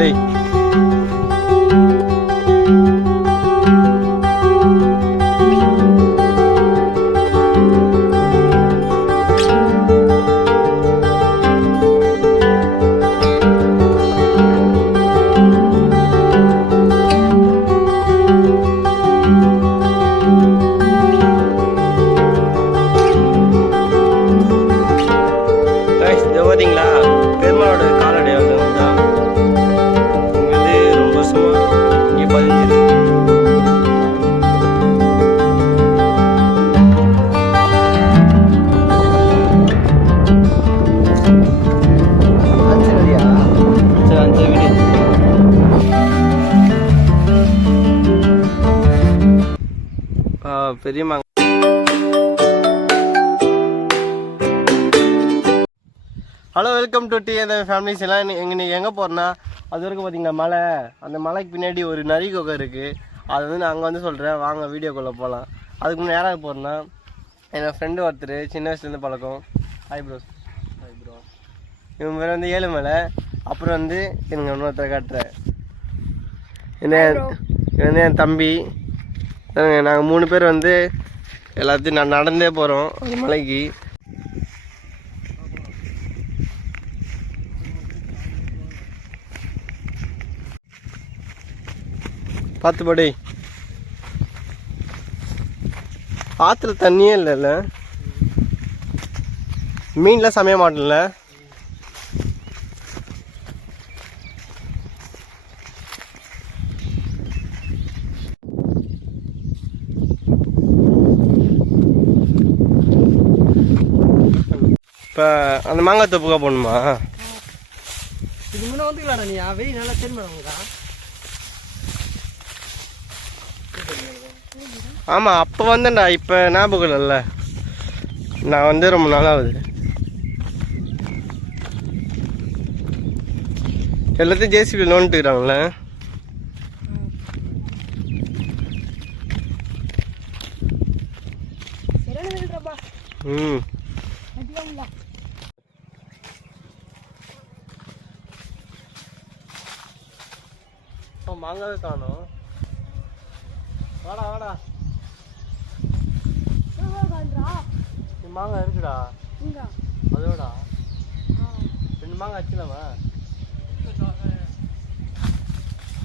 போடே. பார்த்தீங்களா பெருமாளோட காலடி வந்து ரொம்ப வருஷமா இங்கே பதிஞ்சிருக்கு. பெரியம்மா ஹலோ வெல்கம் டு டி அந்த ஃபேமிலிஸ் எல்லாம் எங்கே போகிறேன்னா அது வரைக்கும் பார்த்தீங்கன்னா மலை, அந்த மலைக்கு பின்னாடி ஒரு நரி குகை இருக்குது. அது வந்து நான் அங்கே வந்து சொல்கிறேன், வாங்க வீடியோக்குள்ளே போகலாம். அதுக்கு முன்னே நேராக போகிறேன்னா என் ஃப்ரெண்டு ஒருத்தர் சின்ன வயசுலேருந்து பழக்கம். Hi bro. இவங்க பேர் வந்து ஏழுமலை. அப்புறம் வந்து எனக்கு இன்னொருத்தரை காட்டுறேன், இவன் வந்து என் தம்பி. நாங்கள் 3 பேர் வந்து எல்லாத்தையும் நான் நடந்தே போகிறோம் அந்த மலைக்கு. பார்த்து படி. ஆற்றுல தண்ணியே இல்லைல்ல, மீன்லாம் சமைய மாட்டேன்ல. இப்போ அந்த மாங்காய் தொப்புக்கா போடணுமா? இது முன்னே வந்துக்கலாடா நீ வெயில் நல்லா தெரியுமா? ஆமாம், அப்போ வந்தேன்டா, இப்போ ஞாபகம் இல்லைல்ல. நான் வந்து ரொம்ப நாளாகுது. எல்லாத்தையும் ஜேசிபி நோண்டுக்கிறாங்களே. ம் மாங்காவே காணும். வாடா வாடா, மாங்காய் இருக்குடா அதோடா 2 மாங்காய் வச்சுலாமா?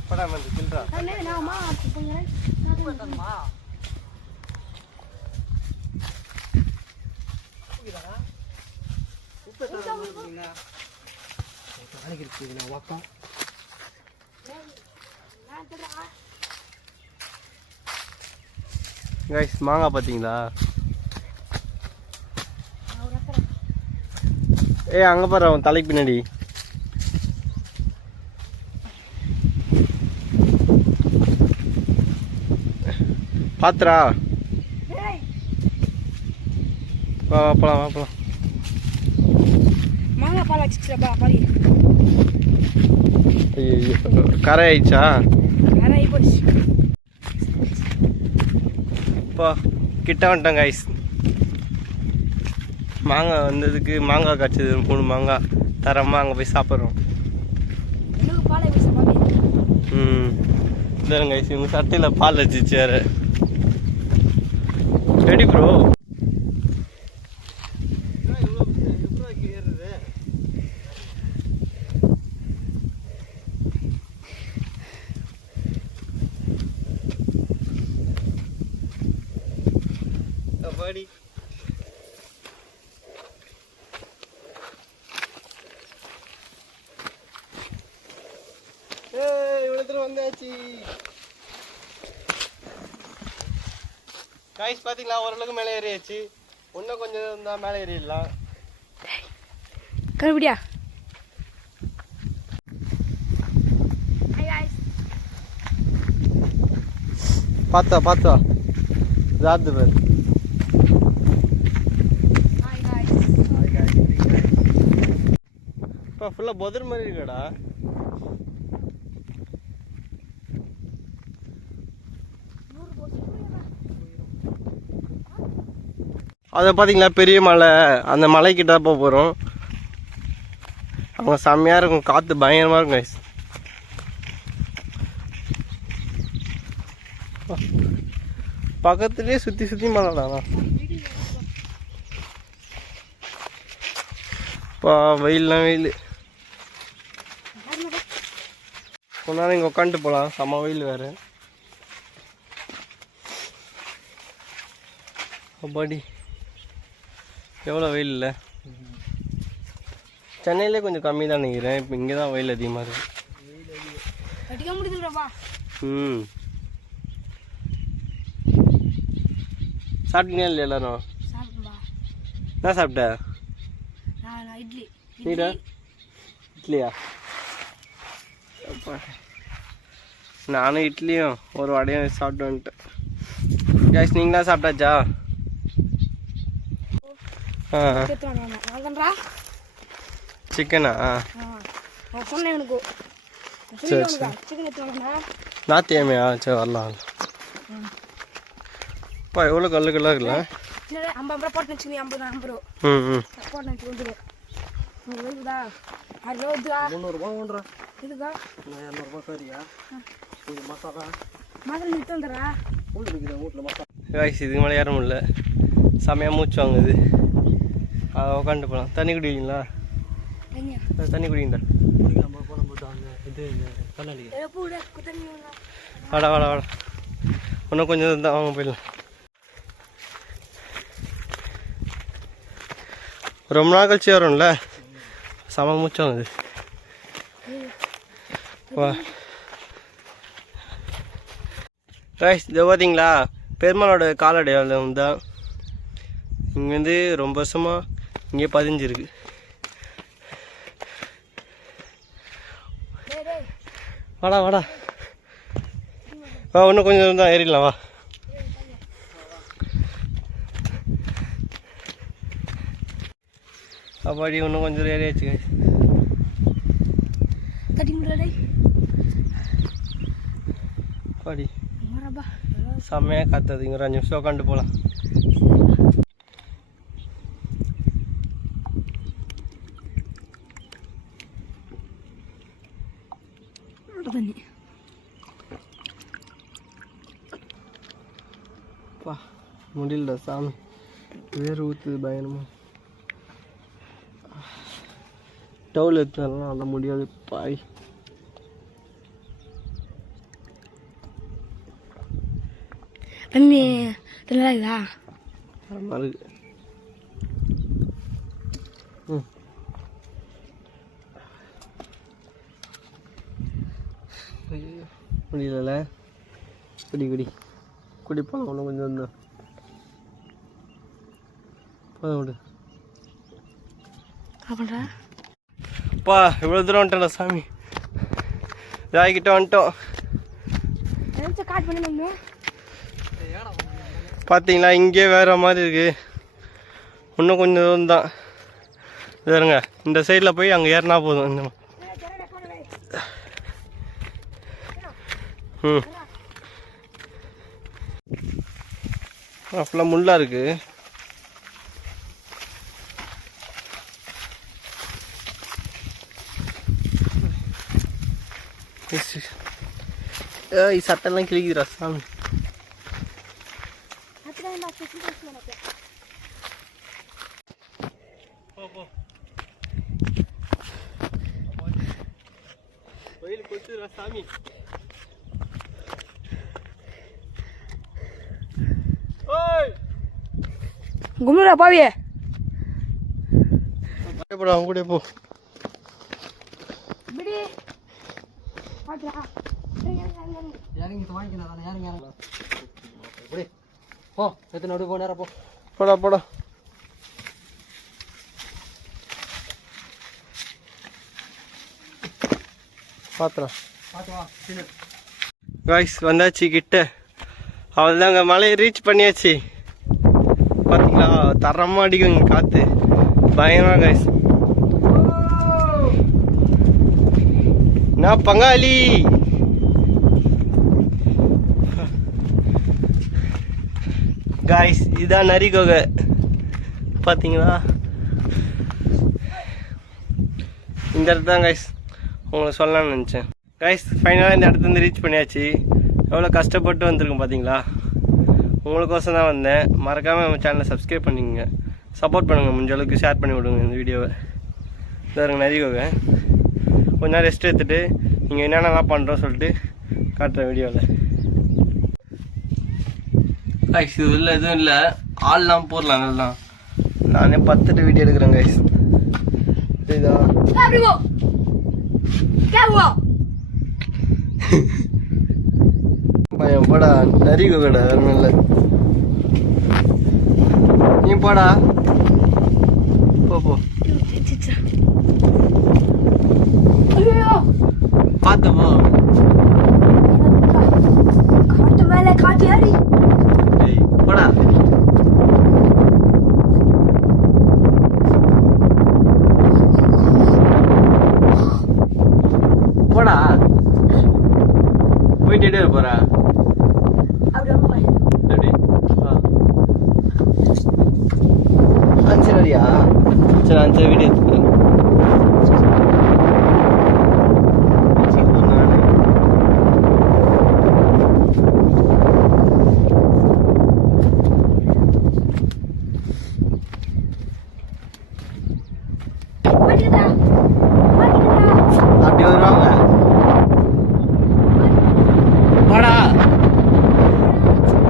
படா வந்து கில்றா. கைஸ் மாங்காய் பார்த்தீங்களா? அங்கே பாரு அவன் தலைக்கு பின்னாடி. பாத்துரா வாப்பலாம் வாப்பலாம். ஐயோ கரை ஆயிடுச்சா? இப்போ கிட்ட வந்துட்டோம் கைஸ். மாங்காய் வந்ததுக்கு மாங்காய் காய்ச்சது 3 மாங்காய் தரமாக அங்கே போய் சாப்பிட்றோம். இல்லைங்க கைஸ், இவங்க சட்டையில் பால் வச்சிச்சு வேறு. Ready bro. கபடி இவ்வளோ வந்தாச்சு கைஸ். பார்த்தீங்களா, ஓரளவுக்கு மேலே ஏறியாச்சு. இன்னும் கொஞ்சம் இருந்தால் மேலே ஏறிடலாம். கருபடியா பார்த்தா பார்த்தா ஜாத்து பேர். இப்போ ஃபுல்லாக பொதர் மாதிரி இருக்கடா. அதை பார்த்தீங்களா பெரிய மலை, அந்த மலைக்கிட்ட போக போகிறோம். அவங்க செம்மையாக இருக்கும், காற்று பயங்கரமாக இருக்கும் கைஸ். பக்கத்துலேயே சுற்றி மலைடாண்ணா. வெயில்லாம் வெயில். கொஞ்ச நேரம் இங்கே உட்காந்துட்டு போகலாம், செம்ம வெயில் வேறு. அப்பாடி எவ்வளோ வெயில் இல்லை. சென்னையிலே கொஞ்சம் கம்மி தான் நினைக்கிறேன். இப்போ இங்கே தான் வெயில் அதிகமாக இருக்குது. சாப்பிட்டீங்களா இல்லை எல்லாரும்? என்ன சாப்பிட்ட? நீடா இட்லியா? நானும் இட்லியும் ஒரு வடையும் சாப்பிட்டு வந்துட்டேன். கேஸ் நீங்களா சாப்பிட்டாச்சா? சிக்கனா? சரி நாத்தியாமையா? சரி வரலாம். அப்பா எவ்வளோ கல்லுக்கெல்லாம் இருக்குல்ல? இதுக்கு மேலே ஏற முடியல, செமையாக மூச்சு வாங்குது. அதை உட்காந்துட்டு போகலாம். தண்ணி குடிக்கிறீங்களா? தண்ணி குடிங்கடா. வாடா வாடா வாடா, இன்னும் கொஞ்சம் தான் வாங்க போயிடலாம். ரொம்ப நாள் கழிச்சு வரும்ல, செம மூச்சு வாங்குது. வா ரைஸ், இதை பார்த்தீங்களா பெருமாளோட காலடையாளம் தான். இங்கேருந்து ரொம்ப வருஷமாக இங்கே பதிஞ்சிருக்கு. வாடா வாடா வா, இன்னும் கொஞ்சம் தான் ஏறிடலாம். வா அப்பாடி இன்னும் கொஞ்சம் ஏறியாச்சு. பாடி செம்மையாக காத்தது. இங்கே ஒரு 5 நிமிஷம் உட்காந்து போகலாம். முடியல சாமி, வேறு ஊற்றுது பயணமா. டவுல் எடுத்தாலும் அத முடியாது பாய். தண்ணி தெரியலா மறுக்கு முடியல. குடி குடி குடிப்பாங்க ஒன்று கொஞ்சம் தான் விடு. அப்பா இவ்வளோ தூரம் வந்துட்டேன்டா சாமி. இதாகிட்ட வந்துட்டோம். பார்த்தீங்களா இங்கே வேற மாதிரி இருக்கு. இன்னும் கொஞ்சம் தூரம் தான் இருங்க. இந்த சைடில் போய் அங்கே ஏறினா போதும். இந்த ஃபுல்லாக முள்ளாக இருக்கு. சட்டெல்லாம் கிழிக்குதுடா சாமி. வெயில் கொத்துதுடா சாமி. கும்பிடுறா பாவியே. அவங்க கூட போ. போடா போடா. பாத்துறா காய்ஸ் வந்தாச்சு கிட்ட. அவ்வளோதாங்க, மலையை ரீச் பண்ணியாச்சு. பார்த்தீங்களா தரமாக அடிக்கும் இங்கே காற்று பயங்கரமாக காய்ஸ். நான் பங்காளி காய்ஸ், இதுதான் நரி குகை. பார்த்தீங்களா இந்த இடத்து தான் காய்ஸ் உங்களுக்கு சொல்லலாம்னு நினச்சேன். காய்ஸ் ஃபைனலாக இந்த இடத்துல ரீச் பண்ணியாச்சு. எவ்வளோ கஷ்டப்பட்டு வந்திருக்கோம் பார்த்தீங்களா. உங்களுக்கோசம் தான் வந்தேன். மறக்காமல் நம்ம சேனலை சப்ஸ்கிரைப் பண்ணிக்கோங்க, சப்போர்ட் பண்ணுங்கள், முடிஞ்ச அளவுக்கு ஷேர் பண்ணி விடுங்க இந்த வீடியோவை. இதாக நிறைய கொஞ்ச நேரம் ரெஸ்ட் எடுத்துகிட்டு நீங்கள் என்னென்னலாம் பண்ணுறோம் சொல்லிட்டு காட்டுறேன் வீடியோவில். கைஸ் இது இல்லை எதுவும் இல்லை, ஆள்லாம் போடலாம் நல்லா. நானே 10 வீடியோ எடுக்கிறேன் கைஸ். இதா பயம் போடா, நரிக்கு கடை வேற நல்ல. நீ போடா, போ போ, பார்த்து போ. காட்டு மேல காட்டு ஏறி போடா. போடா போயிட்டு எடு போறா. எப்படி சரியா? சரி அந்த வீடியோ எடுத்துக்கிறேன். அப்படி வருவாங்க. வாடா,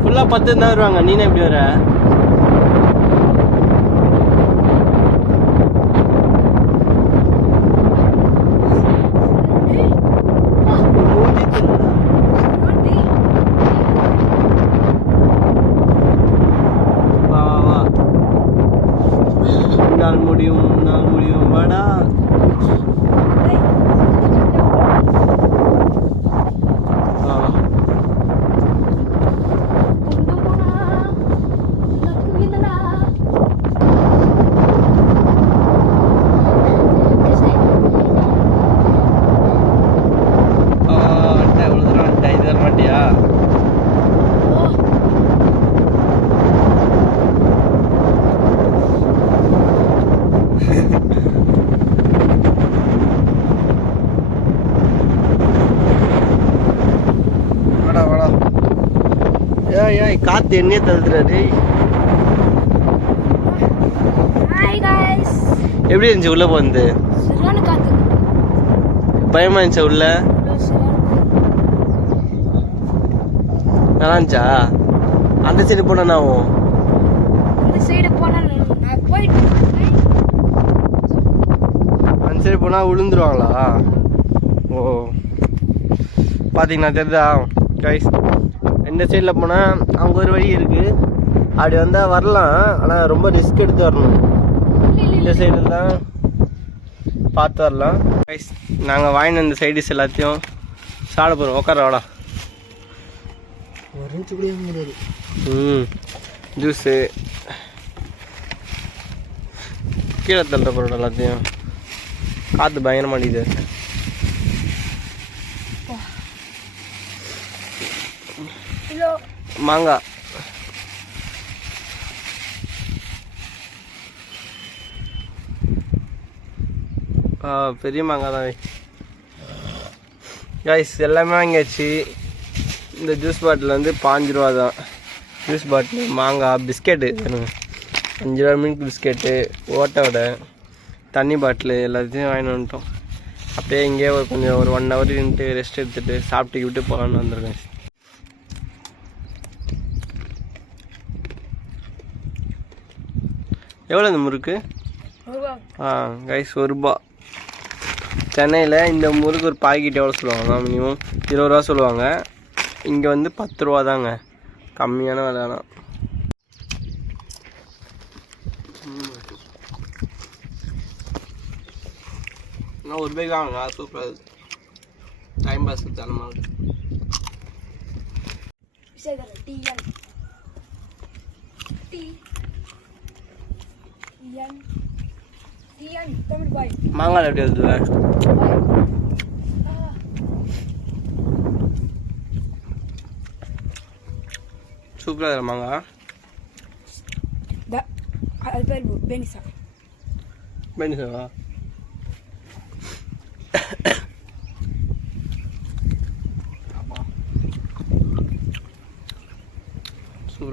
ஃபுல்லாக 10 தான் வருவாங்க. நீனே எப்படி வர? வா வா வா, உன்னால் முடியும், உன்னால் முடியும், வாடா. ஏய் காத்து என்னையே தள்ளுறாரு. எப்படி இருந்துச்சு உள்ள போந்து? பயமா இருந்துச்சா உள்ள? நல்லா இருந்துச்சா? அந்த சைடு போனா ஆகும். அந்த சைடு போனா விழுந்துருவாங்களா? ஓ பாத்தீங்கன்னா தெரியுதா கைஸ். இந்த சைடில் போனால் அங்கே ஒரு வழி இருக்குது, அப்படி வந்தால் வரலாம். ஆனால் ரொம்ப ரிஸ்க் எடுத்து வரணும். இந்த சைடில் தான் பார்த்து வரலாம் கைஸ். நாங்கள் வாங்கின இந்த சைடிஸ் எல்லாத்தையும் சாப்பிட போகிறோம். உட்கார வாடா. ஜூஸு கீழே தள்ளுற பொருள் எல்லாத்தையும். காற்று பயங்கரமாக அடிக்குது. மாங்காய் பெரிய மாங்காய் தான் கைஸ். எல்லாமே வாங்கியாச்சு. இந்த ஜூஸ் பாட்டில் வந்து 5 ரூபா தான். ஜூஸ் பாட்டில், மாங்காய், பிஸ்கெட்டு 5 ரூபா மில்க் பிஸ்கெட்டு, ஓட்டை வடை, தண்ணி பாட்டில் எல்லாத்தையும் வாங்கிட்டு வந்துட்டோம். அப்படியே இங்கேயே ஒரு 1 ஹவர் நின்றுட்டு ரெஸ்ட் எடுத்துகிட்டு சாப்பிட்டுக்கிட்டு போகலான்னு வந்திருக்கேன். எவ்வளோ இந்த முறுக்கு? கைஸ் 1 ரூபா. சென்னையில் இந்த முறுக்கு ஒரு பாக்கெட் எவ்வளோ சொல்லுவாங்கன்னா மினிமம் 20 ரூபா சொல்லுவாங்க. இங்கே வந்து 10 ரூபா தாங்க, கம்மியான விலை தான். நான் 1 ரூபாய்க்கு வாங்க, சூப்பராக இருக்குது. டைம் பாஸ் தரமாக இருக்குது. மாங்காய் எப்படி எழுதுவேன்? சூப்பராக மாங்காய். பெனிசாவா?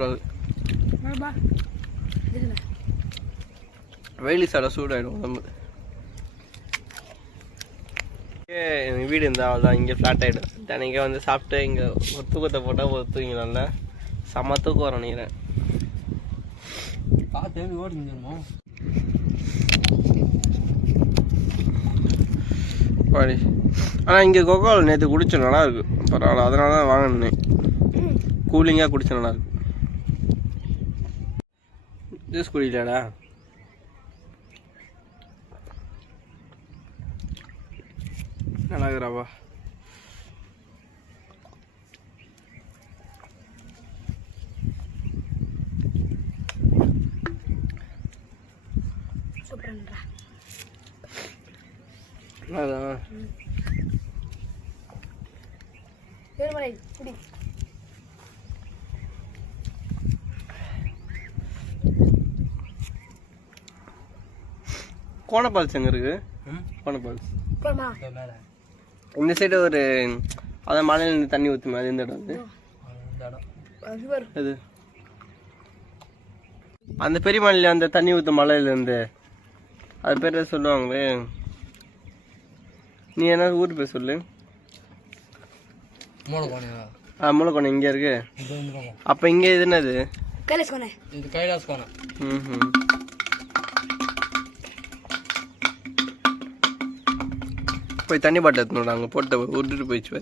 சாப்பிடக்கூடாது. வெயிலி சாப்பிட சூடாயிடும் உடம்பு. எனக்கு வீடு இருந்தால் அவ்வளோதான், இங்கே ஃப்ளாட் ஆகிடும். தினைக்கே வந்து சாப்பிட்டு இங்கே ஒரு தூக்கத்தை போட்டால் ஒரு தூங்கினால செம்ம தூக்கம் வரும் நினைக்கிறேன். பாடி ஆனால் இங்கே கொக்கோவில் நேற்று குடிச்ச நல்லா இருக்கு, பரவாயில்ல. அதனால தான் வாங்கினேன். கூலிங்காக குடிச்ச நல்லா இருக்கு. ஜூஸ் குடிக்கலடா. நல்லா இருக்கிறாப்பா. அதான் கோணப்பால்ஸ் எங்கே இருக்கு? கோணப்பால்ஸ் இந்த சைடு ஒரு அதான் மலையிலேருந்து தண்ணி ஊற்றுமே, அது எந்த இடம்? அது அந்த பெரிய மலையில் அந்த தண்ணி ஊற்று மலையிலேருந்து அது பேர் சொல்லுவாங்களே. நீ என்ன ஊர் பேர் சொல்லு. மூலக்கோணம் இங்கே இருக்கு. அப்போ இங்கே இது என்னது? கைலாஸ் கோணம். போய் தண்ணி பாட்டு எடுத்துனோட அங்கே போட்டு விட்டுட்டு போயிடுச்சு.